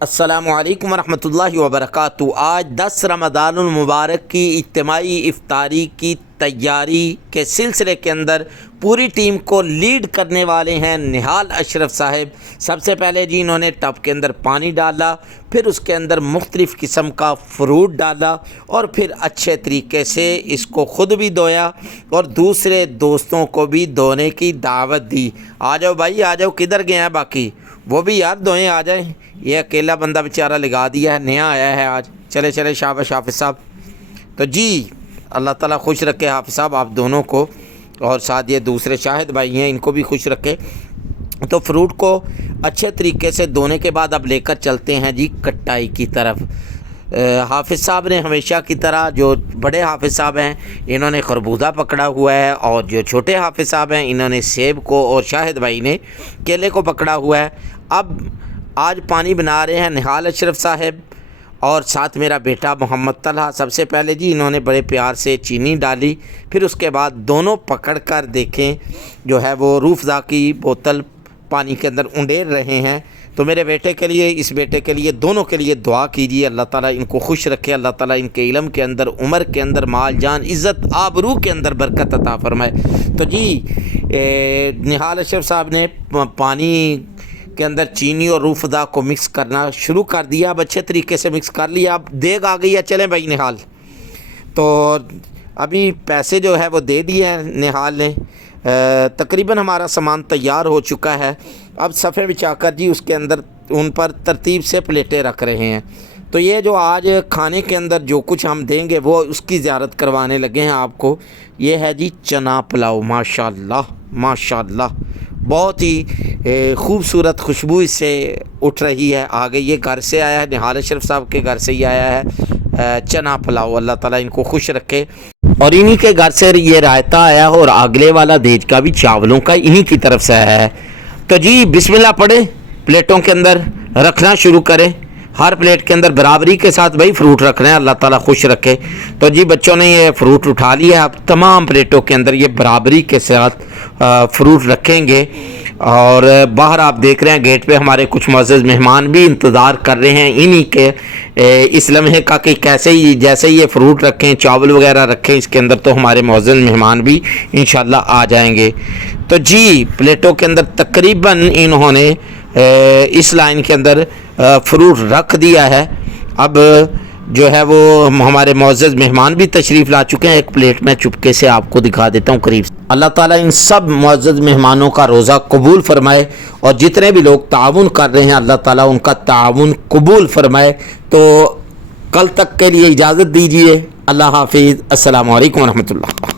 السلام علیکم ورحمۃ اللہ وبرکاتہ۔ آج 10 رمضان المبارک کی اجتماعی افطاری کی تیاری کے سلسلے کے اندر پوری ٹیم کو لیڈ کرنے والے ہیں نہال اشرف صاحب۔ سب سے پہلے جی انہوں نے ٹب کے اندر پانی ڈالا، پھر اس کے اندر مختلف قسم کا فروٹ ڈالا اور پھر اچھے طریقے سے اس کو خود بھی دھویا اور دوسرے دوستوں کو بھی دھونے کی دعوت دی۔ آ جاؤ بھائی آ جاؤ، کدھر گئے ہیں باقی؟ وہ بھی یار دھوئیں، آ جائیں۔ یہ اکیلا بندہ بیچارہ لگا دیا ہے، نیا آیا ہے آج۔ چلے چلے شاباش حافظ صاحب۔ تو جی اللہ تعالیٰ خوش رکھے حافظ صاحب آپ دونوں کو، اور ساتھ یہ دوسرے شاہد بھائی ہیں ان کو بھی خوش رکھے۔ تو فروٹ کو اچھے طریقے سے دھونے کے بعد اب لے کر چلتے ہیں جی کٹائی کی طرف۔ حافظ صاحب نے ہمیشہ کی طرح، جو بڑے حافظ صاحب ہیں انہوں نے خربوزہ پکڑا ہوا ہے، اور جو چھوٹے حافظ صاحب ہیں انہوں نے سیب کو، اور شاہد بھائی نے کیلے کو پکڑا ہوا ہے۔ اب آج پانی بنا رہے ہیں نہال اشرف صاحب اور ساتھ میرا بیٹا محمد طلحہ۔ سب سے پہلے جی انہوں نے بڑے پیار سے چینی ڈالی، پھر اس کے بعد دونوں پکڑ کر دیکھیں جو ہے وہ روح افزا کی بوتل پانی کے اندر انڈیر رہے ہیں۔ تو میرے بیٹے کے لیے، اس بیٹے کے لیے، دونوں کے لیے دعا کیجیے، اللہ تعالیٰ ان کو خوش رکھے، اللہ تعالیٰ ان کے علم کے اندر، عمر کے اندر، مال جان، عزت آبرو کے اندر برکت عطا فرمائے۔ تو جی نہال اشرف صاحب نے پانی کے اندر چینی اور روح افزا کو مکس کرنا شروع کر دیا۔ اب اچھے طریقے سے مکس کر لیا، اب دیگ آ گئی ہے۔ چلیں بھائی نہال، تو ابھی پیسے جو ہے وہ دے دیے ہیں نہال نے۔ تقریباً ہمارا سامان تیار ہو چکا ہے۔ اب صفحے بچھا کر جی اس کے اندر ان پر ترتیب سے پلیٹیں رکھ رہے ہیں۔ تو یہ جو آج کھانے کے اندر جو کچھ ہم دیں گے وہ اس کی زیارت کروانے لگے ہیں آپ کو۔ یہ ہے جی چنا پلاؤ، ماشاءاللہ ماشاءاللہ، بہت ہی خوبصورت خوشبو اس سے اٹھ رہی ہے۔ آگے یہ گھر سے آیا ہے، نہال اشرف صاحب کے گھر سے ہی آیا ہے چنا پلاؤ۔ اللہ تعالیٰ ان کو خوش رکھے۔ اور انہی کے گھر سے یہ رائتا آیا ہے، اور اگلے والا دیج کا بھی چاولوں کا انہی کی طرف سے آیا ہے۔ تو جی بسم اللہ پڑھیں، پلیٹوں کے اندر رکھنا شروع کریں۔ ہر پلیٹ کے اندر برابری کے ساتھ بھائی فروٹ رکھنا ہے، اللہ تعالیٰ خوش رکھے۔ تو جی بچوں نے یہ فروٹ اٹھا لیا، اب تمام پلیٹوں کے اندر یہ برابری کے ساتھ فروٹ رکھیں گے۔ اور باہر آپ دیکھ رہے ہیں گیٹ پہ ہمارے کچھ معزز مہمان بھی انتظار کر رہے ہیں انہی کے اس لمحے کا کہ کیسے ہی جیسے یہ فروٹ رکھیں، چاول وغیرہ رکھیں اس کے اندر، تو ہمارے معزز مہمان بھی انشاءاللہ آ جائیں گے۔ تو جی پلیٹوں کے اندر تقریباً انہوں نے اس لائن کے اندر فروٹ رکھ دیا ہے۔ اب جو ہے وہ ہمارے معزز مہمان بھی تشریف لا چکے ہیں۔ ایک پلیٹ میں چپکے سے آپ کو دکھا دیتا ہوں قریب سے۔ اللہ تعالیٰ ان سب معزز مہمانوں کا روزہ قبول فرمائے، اور جتنے بھی لوگ تعاون کر رہے ہیں اللہ تعالیٰ ان کا تعاون قبول فرمائے۔ تو کل تک کے لیے اجازت دیجیے، اللہ حافظ، السلام علیکم ورحمۃ اللہ۔